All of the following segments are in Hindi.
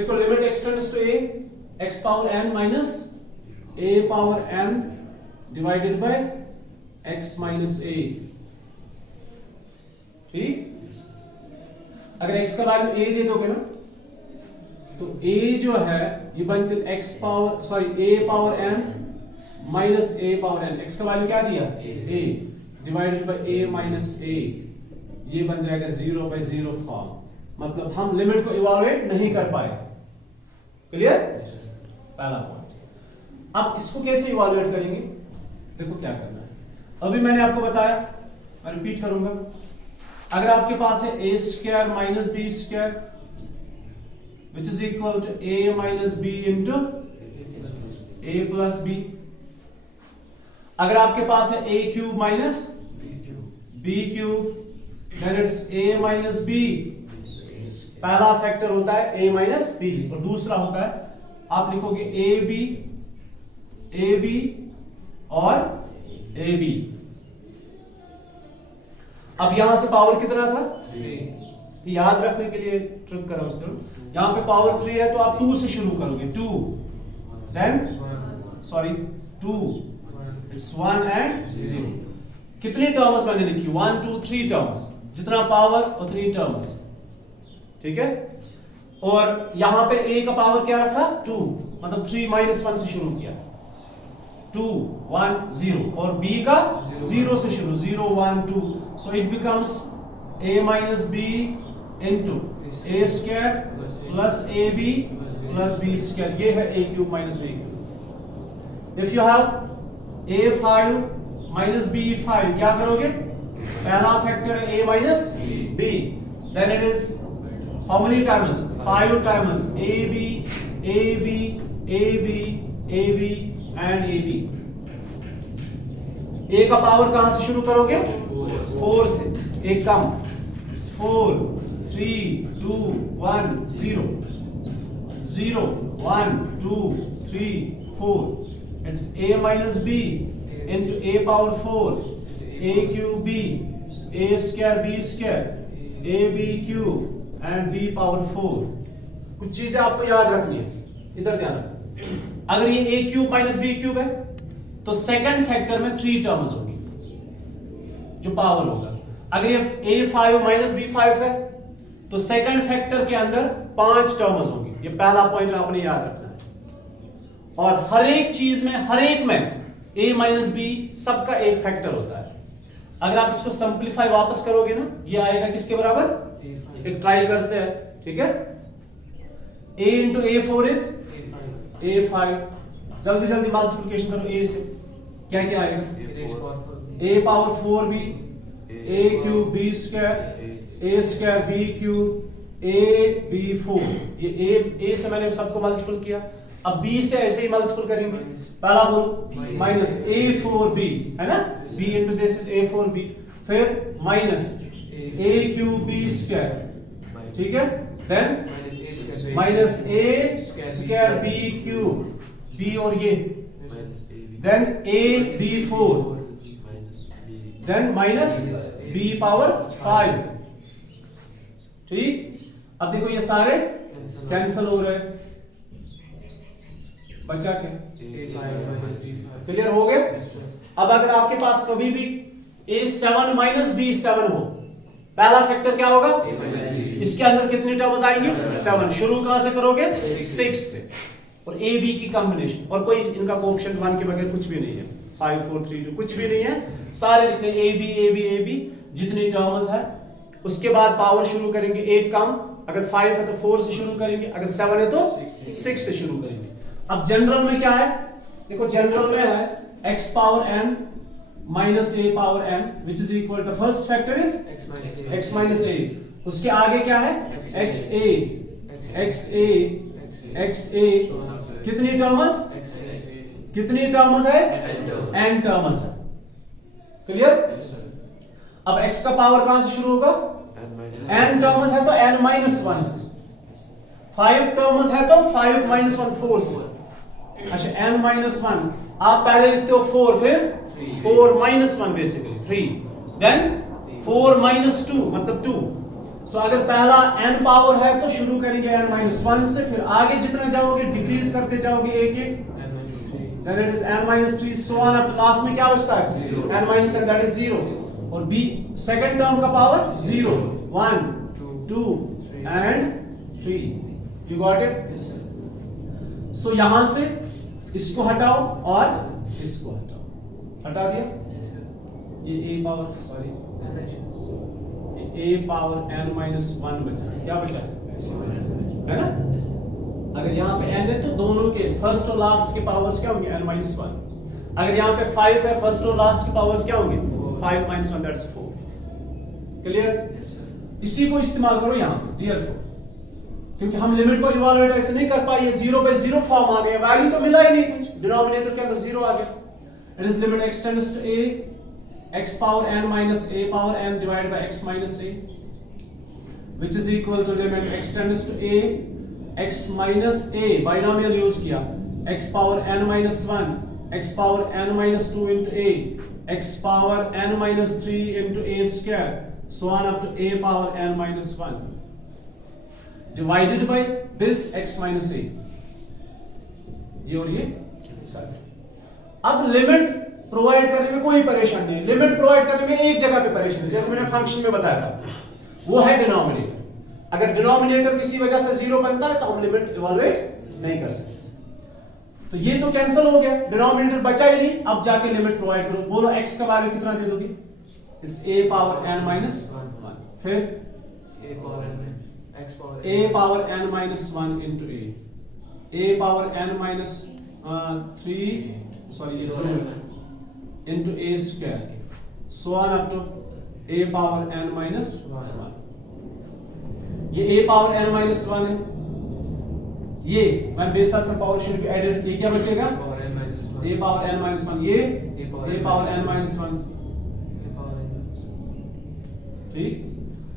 देखो limit x tends to a, x power n minus a power n divided by x minus a। ठीक, अगर x का वैल्यू a दे दोगे ना तो a जो है ये बनते x power a power n minus a power n। x का वैल्यू क्या दिया a divided by a minus a, ये बन जाएगा 0/0 फॉर्म। मतलब हम लिमिट को इवैल्यूएट नहीं कर पाए। क्लियर? पहला पॉइंट। अब इसको कैसे इवैल्यूएट करेंगे? देखो क्या करना है। अभी मैंने आपको बताया, मैं रिपीट करूंगा। अगर आपके पास है a square minus b square which is equal to a minus b into a plus b, अगर आपके पास है a cube minus b cube then it's a minus b। पहला फैक्टर होता है a माइनस b और दूसरा होता है आप लिखोगे a b और a b। अब यहां से पावर कितना था 3, याद रखने के लिए ट्रिक करा उसने। यहां पे पावर 3 है तो आप 2 से शुरू करोगे, 2 then 2 it's 1 and 0। कितनी टर्म्स मैंने लिखी 1 2 3 टर्म्स, जितना पावर उतनी टर्म्स। ठीक है, और यहां पे a का पावर क्या रखा 2, मतलब 3 माइनस 1 से शुरू किया 2 1 0 और b का 0 से शुरू 0 1 2, so it becomes a minus b into a square plus ab plus b square। ये है a cube minus b cube. If you have a5 minus b5 क्या करोगे? पहला फैक्टर है a minus b, then it is how many times 5 times ab ab ab ab and ab। a का पावर कहां से शुरू करोगे 4 से, एक कम 4 3 2 1 0 0 1 2 3 4, it's a minus b into a power 4 a cube b a square b square a b cube and b power 4। कुछ चीजें आपको याद रखनी है, इधर ध्यान रखना। अगर ये a cube minus b cube है तो सेकंड फैक्टर में 3 टर्म्स होगी जो पावर होगा। अगर ये a5 माइनस b5 है तो सेकंड फैक्टर के अंदर 5 टर्म्स होंगी। ये पहला पॉइंट आपने याद रखना है। और हर एक चीज में, हर एक में a माइनस b सबका एक फैक्टर होता है। अगर आप इसको सिंपलीफाई वापस करोगे ना, ये आएगा किसके बराबर? एक ट्राई करते हैं, ठीक है। a into a4 is a5। जल्दी जल्दी मल्टीप्लिकेशन करो a से, क्या क्या आएगा? a power 4b a cube b square a square b cube a b4। ये a से मैंने सबको मल्टीपल किया, अब b से ऐसे ही मल्टीपल करेंगे। पहला बोलो माइनस a4b है ना, b into this is a4b, फिर minus a cube b square, ठीक है, then minus a square b cube b और ये, then a b4, then minus b power 5। ठीक, अब देखो ये सारे कैंसिल हो रहे हैं, बचा क्या? क्लियर हो गए? अब अगर आपके पास कभी भी a7 माइनस b7 हो, पहला फैक्टर क्या होगा? इसके अंदर कितनी टर्म्स आएंगी? 7। शुरू कहां से करोगे? 6 से, और a b की कॉम्बिनेशन, और कोई इनका कोएफिशिएंट 1 के बगैर कुछ भी नहीं है, 5 4 3 2 कुछ भी नहीं है, सारे लिखने a b a b a b जितनी टर्म्स है। उसके बाद पावर शुरू करेंगे एक कम, अगर 5 है तो 4 से शुरू करेंगे, अगर 7 है तो 6 से शुरू करेंगे। अब जनरल में क्या है? देखो जनरल में है x power n minus a power n which is equal to first factor is x minus a, उसके आगे क्या है? x a कितनी टर्म्स? कितनी टर्म्स है? n टर्म्स है। क्लियर? अब x का पावर कहां से शुरू होगा? n टर्म्स है तो n माइनस 1 से, 5 टर्म्स है तो 5 माइनस 1 4 से। अच्छा n माइनस 1 आप पहले लिखते हो 4, फिर 4 माइनस 1 बेसिकली 3, देन 4 माइनस 2 मतलब 2, सो अगर पहला n पावर है तो शुरू करेंगे n माइनस 1 से, फिर आगे जितना जाओगे डिक्रीज करते जाओगे एक एक, then it is n minus 3 so on, अब लास्ट में क्या बचता है n minus 1, that is 0, और b सेकंड टर्म का power 0, 1 2 and 3, you got it? सो यहां से इसको हटाओ और इसको हटाओ, हटा दिया, ये a power sorry a power n minus 1 बचा, क्या बचा है ना? अगर यहाँ पे n है तो दोनों के फर्स्ट और लास्ट के पावर्स क्या होंगे n माइनस 1, अगर यहाँ पे 5 है फर्स्ट और लास्ट के पावर्स क्या होंगे 5 माइनस 1, दैट्स 4, क्लियर? इसी को इस्तेमाल करो यहाँ पे therefore, क्योंकि हम लिमिट को इवैल्यूएट ऐसे नहीं कर पाए, 0 by 0 फॉर्म आ गया, वैल्यू तो मिला ही नहीं कुछ, डिनोमिनेटर के अंदर 0 आ गया, it is limit x tends to a x power n minus a power n divided by x minus a, which is equal to limit x tends to a x minus a, binomial use किया, x power n minus 1 x power n minus 2 into a x power n minus 3 into a square so on up to a power n minus 1 divided by this x minus a, ये और ये। अब लिमिट प्रोवाइड करने में कोई परेशानी नहीं, लिमिट प्रोवाइड करने में एक जगह पे परेशानी है, जैसे मैंने फंक्शन में बताया था, वो है डिनोमिनेटर। अगर डिनोमिनेटर किसी वजह से 0 बनता है तो हम लिमिट इवैल्यूएट नहीं कर सकते, तो ये तो कैंसिल हो गया, डिनोमिनेटर बचा ही नहीं, अब जाके लिमिट प्रोवाइड करो, बोलो x का वैल्यू कितना दे दोगे, it's a power n minus 1, फिर a power n minus 1 into a power n minus 3 sorry 2 into a square so on up to a power n minus 1, ये a पावर n minus 1 है, ये मैंने बेस से पावर शुरू की एडेड, ये क्या बचेगा a पावर n minus 1, ये a पावर n minus 1, ठीक?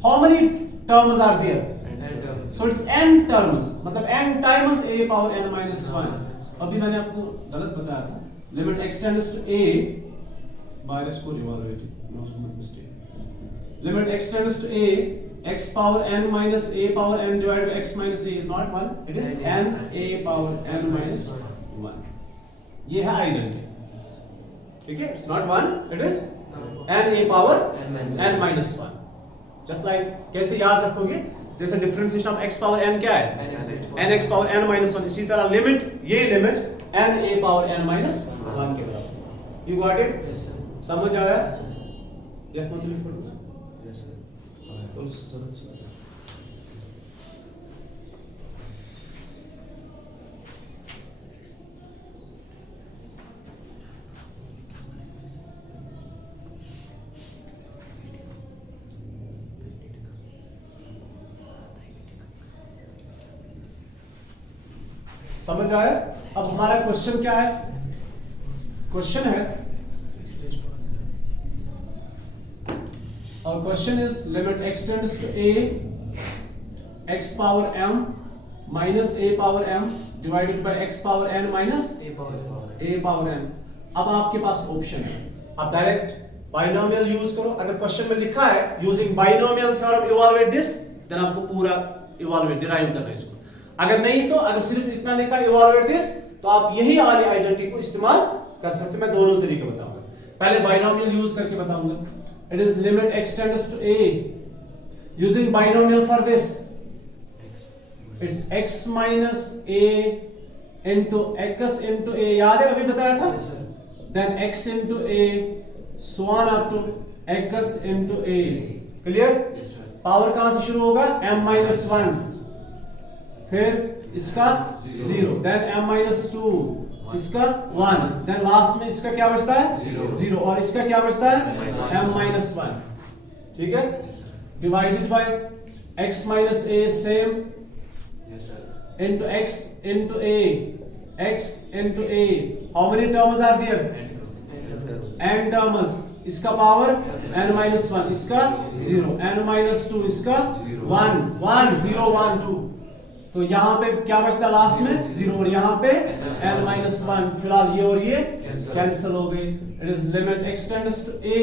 how many terms are there? so it's n terms, मतलब n times a power n minus 1। अभी मैंने आपको गलत बताया था, limit x tends to a बाहर इसको revolve mistake, limit x tends to a x power n minus a power n divided by x minus a is not 1, it is n a power n minus 1, ये है आइडेंटिटी, ठीक है? it's not 1, it is n a power n minus 1, just like कैसे याद रखोगे, जैसे differentiation of x power n क्या है n x power n minus 1, इसी तरह लिमिट, ये limit n a power n minus 1 के बराबर, you got it? समझ आया? यह कौन लिख पढ़ो तो सरल सी समझ आया? अब हमारा क्वेश्चन क्या है? क्वेश्चन है, our question is limit x tends to a x power m minus a power m divided by x power n minus a power n। अब आपके पास ऑप्शन है, आप डायरेक्ट बाइनोमियल यूज करो, अगर क्वेश्चन में लिखा है using binomial theorem evaluate this, then आपको पूरा इवैल्यूएट डिराइव करना है इसको, अगर नहीं तो अगर सिर्फ इतना लिखा है इवैल्यूएट दिस, तो आप यही वाली आइडेंटिटी को इस्तेमाल कर सकते हैं। मैं दोनों तरीके बताऊंगा, पहले बाइनोमियल यूज करके बताऊंगा, it is limit x tends to a using binomial for this, it's x minus a into x into a, याद है अभी बताया था, then x into a so on up to x into a, clear? Power कहां से शुरू होगा m minus 1, फिर इसका 0, then m minus 2, इसका 1, देन लास्ट में इसका क्या बचता है 0, और इसका क्या बचता है m minus 1, ठीक है? Divided by x minus a same, into x into a, x into a, how many terms are there? n terms, इसका पावर n minus 1, इसका 0, n minus 2, इसका 1, 1 0 1 2, तो यहाँ पे क्या बचता लास्ट में 0, और यहाँ पे n minus 1, फिलहाल ये और ये कैंसिल हो गए, it is limit x tends to a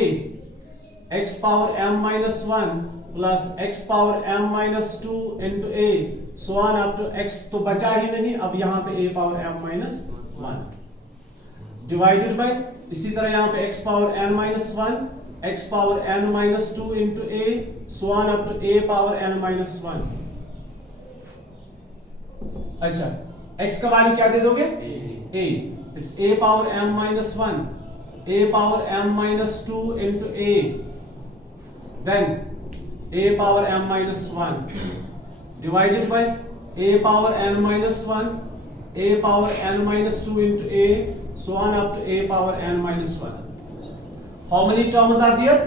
x power m minus 1 plus x power m minus 2 into a so on up to x, तो बचा ही नहीं, अब यहां पे a power m minus 1 divided by, इसी तरह यहां पे x power n minus 1, x power n minus 2 into a so on up to a power n minus 1। अच्छा, x का वैल्यू क्या दे दोगे? a, it's a power m minus 1, a power m minus 2 into a, then a power m minus 1 divided by a power n minus 1, a power n minus 2 into a so on up to a power n minus 1. How many terms are there?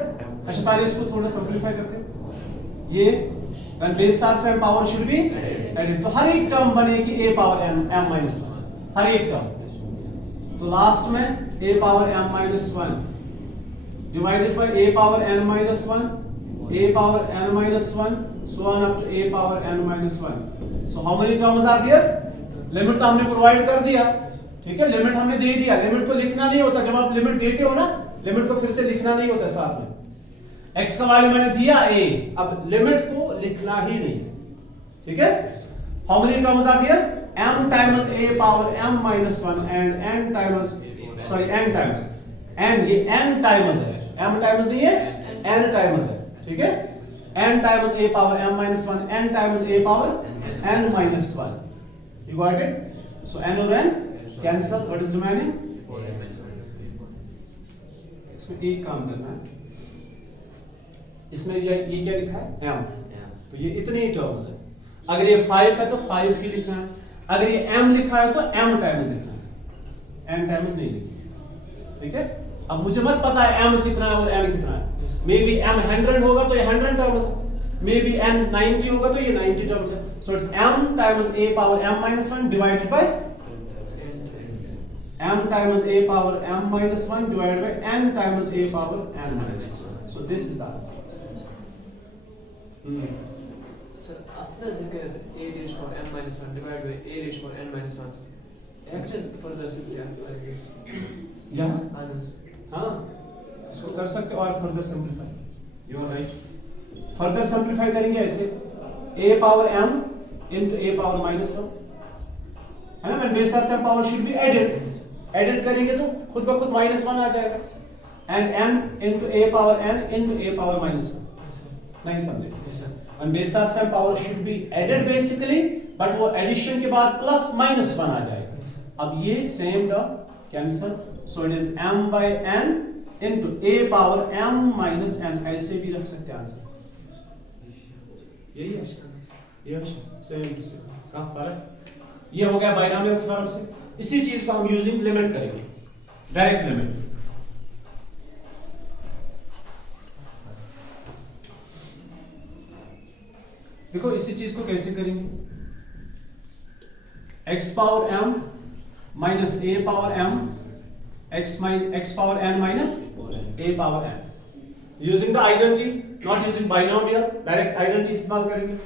अच्छा, पहले इसको थोड़ा सिंपलीफाई करते हैं। ये when base are same power should be added, तो हर एक टर्म बनेगी a power m minus 1, हर एक टर्म। तो लास्ट में a power m minus 1 divided by a power n minus 1, a power n minus 1 so on up to a power n minus 1. So how many terms are there? Limit तो हमने प्रोवाइड कर दिया, ठीक है, लिमिट हमने दे दिया। लिमिट को लिखना नहीं होता, जब आप लिमिट देते हो ना, लिमिट को फिर से लिखना नहीं होता साथ में। x का वैल्यू मैंने दिया a, अब लिमिट को लिखना ही नहीं, ठीक है। How many terms are there? m times a power m minus 1 and n times, sorry n times, n, ये n times है, m times नहीं है, n times है, ठीक है। n times a power m minus 1, n times a power n minus 1. You got it? So n और n cancel. What is remaining? इसमें एक काम करना है, इसमें ये क्या लिखा है? m, तो ये इतने ही टर्म्स है। अगर ये 5 है तो 5 ही लिखना है, अगर ये m लिखा है तो m टाइम्स लिखना है, n टाइम्स नहीं लिखना, ठीक है। अब मुझे मत पता है m कितना है और n कितना है, मे बी m 100 होगा तो ये 100 टर्म्स है, मे बी n 90 होगा तो ये 90 टर्म्स है। So it's m times a power m minus 1 divided bye m times a power m minus 1 divided by n times a power n minus 1. So this is the answer. Sir, aslında zikret a raised power m minus 1 divided by a raised power n minus 1. Actually further simplify. Yeah. हाँ, इसको कर सकते हो और further simplify, you are right. Further simplify करेंगे ऐसे, a power m into a power minus 1 है ना, when base are same power should be added, added करेंगे तो खुद ब खुद माइनस 1 आ जाएगा, and n into a power n into a power minus 1। नहीं समझे? When base are same power should be added basically, but वो एडिशन के बाद प्लस माइनस 1 आ जाएगा। अब ये same term cancel, so it is m by n into a power m minus n, ऐसे भी रख सकते हैं आंसर। यही है, ये सेम टू सेम का फर्क। ये हो गया बाइनोमियल थ्योरम से। इसी चीज को हम यूजिंग लिमिट करेंगे, डायरेक्ट लिमिट। देखो इसी चीज को कैसे करेंगे, x power m minus a power m, x power n minus a power n, using the identity, not using binomial, direct identity इस्तेमाल करेंगे।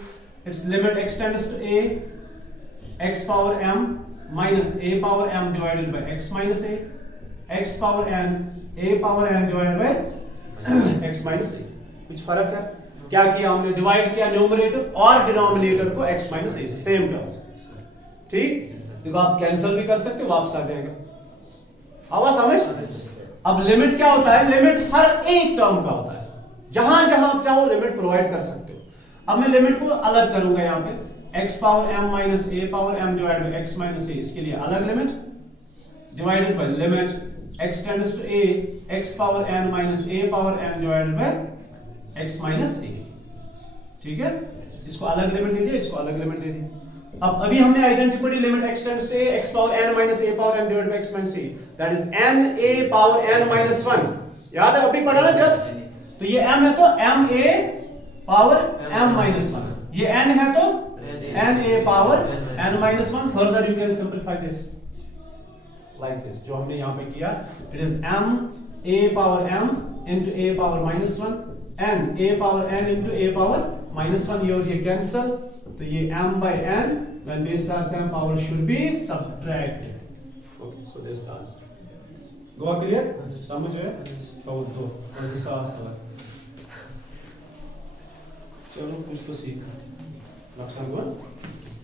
It's limit x tends to a, x power m minus a power m divided by x minus a, x power n a power n divided by x minus a। कुछ फर्क है? क्या किया हमने? डिवाइड किया न्यूमरेटर और डिनोमिनेटर को x माइनस a से, सेम टर्म्स, ठीक। देखो आप कैंसिल भी कर सकते हो, वापस आ जाएगा। आवाज समझ? अब लिमिट क्या होता है? लिमिट हर एक टर्म का होता है, जहां जहां आप चाहो लिमिट प्रोवाइड कर सकते हो। अब मैं लिमिट को अलग करूंगा, यहाँ पे x power m minus a power m divide by x minus a, इसके लिए अलग limit, divided by limit x tends to a, x power n minus a power m divided by x minus a, ठीक है। इसको अलग लिमिट दे दिया, इसको अलग लिमिट दे दिया। अब अभी हमने आइडेंटिटी पढ़ी, limit x tends to a, x power n minus a power m divided by x minus a, that is n a power n minus 1। याद है अभी पढ़ा ना जस्ट? तो ये m है तो m a power m minus 1, ये n है तो n a power n minus 1। Further you can simplify this like this, जो हमने यहाँ पे किया, it is m a power m into a power minus 1 and a power n into a power minus 1, ये कैंसिल, तो ये m by n when base are same power should be subtracted. Okay, so this the answer. Go clear? समझ है? बहुत दो और दिशा आंसर चलो कुछ तो सीखा। लक्षण 1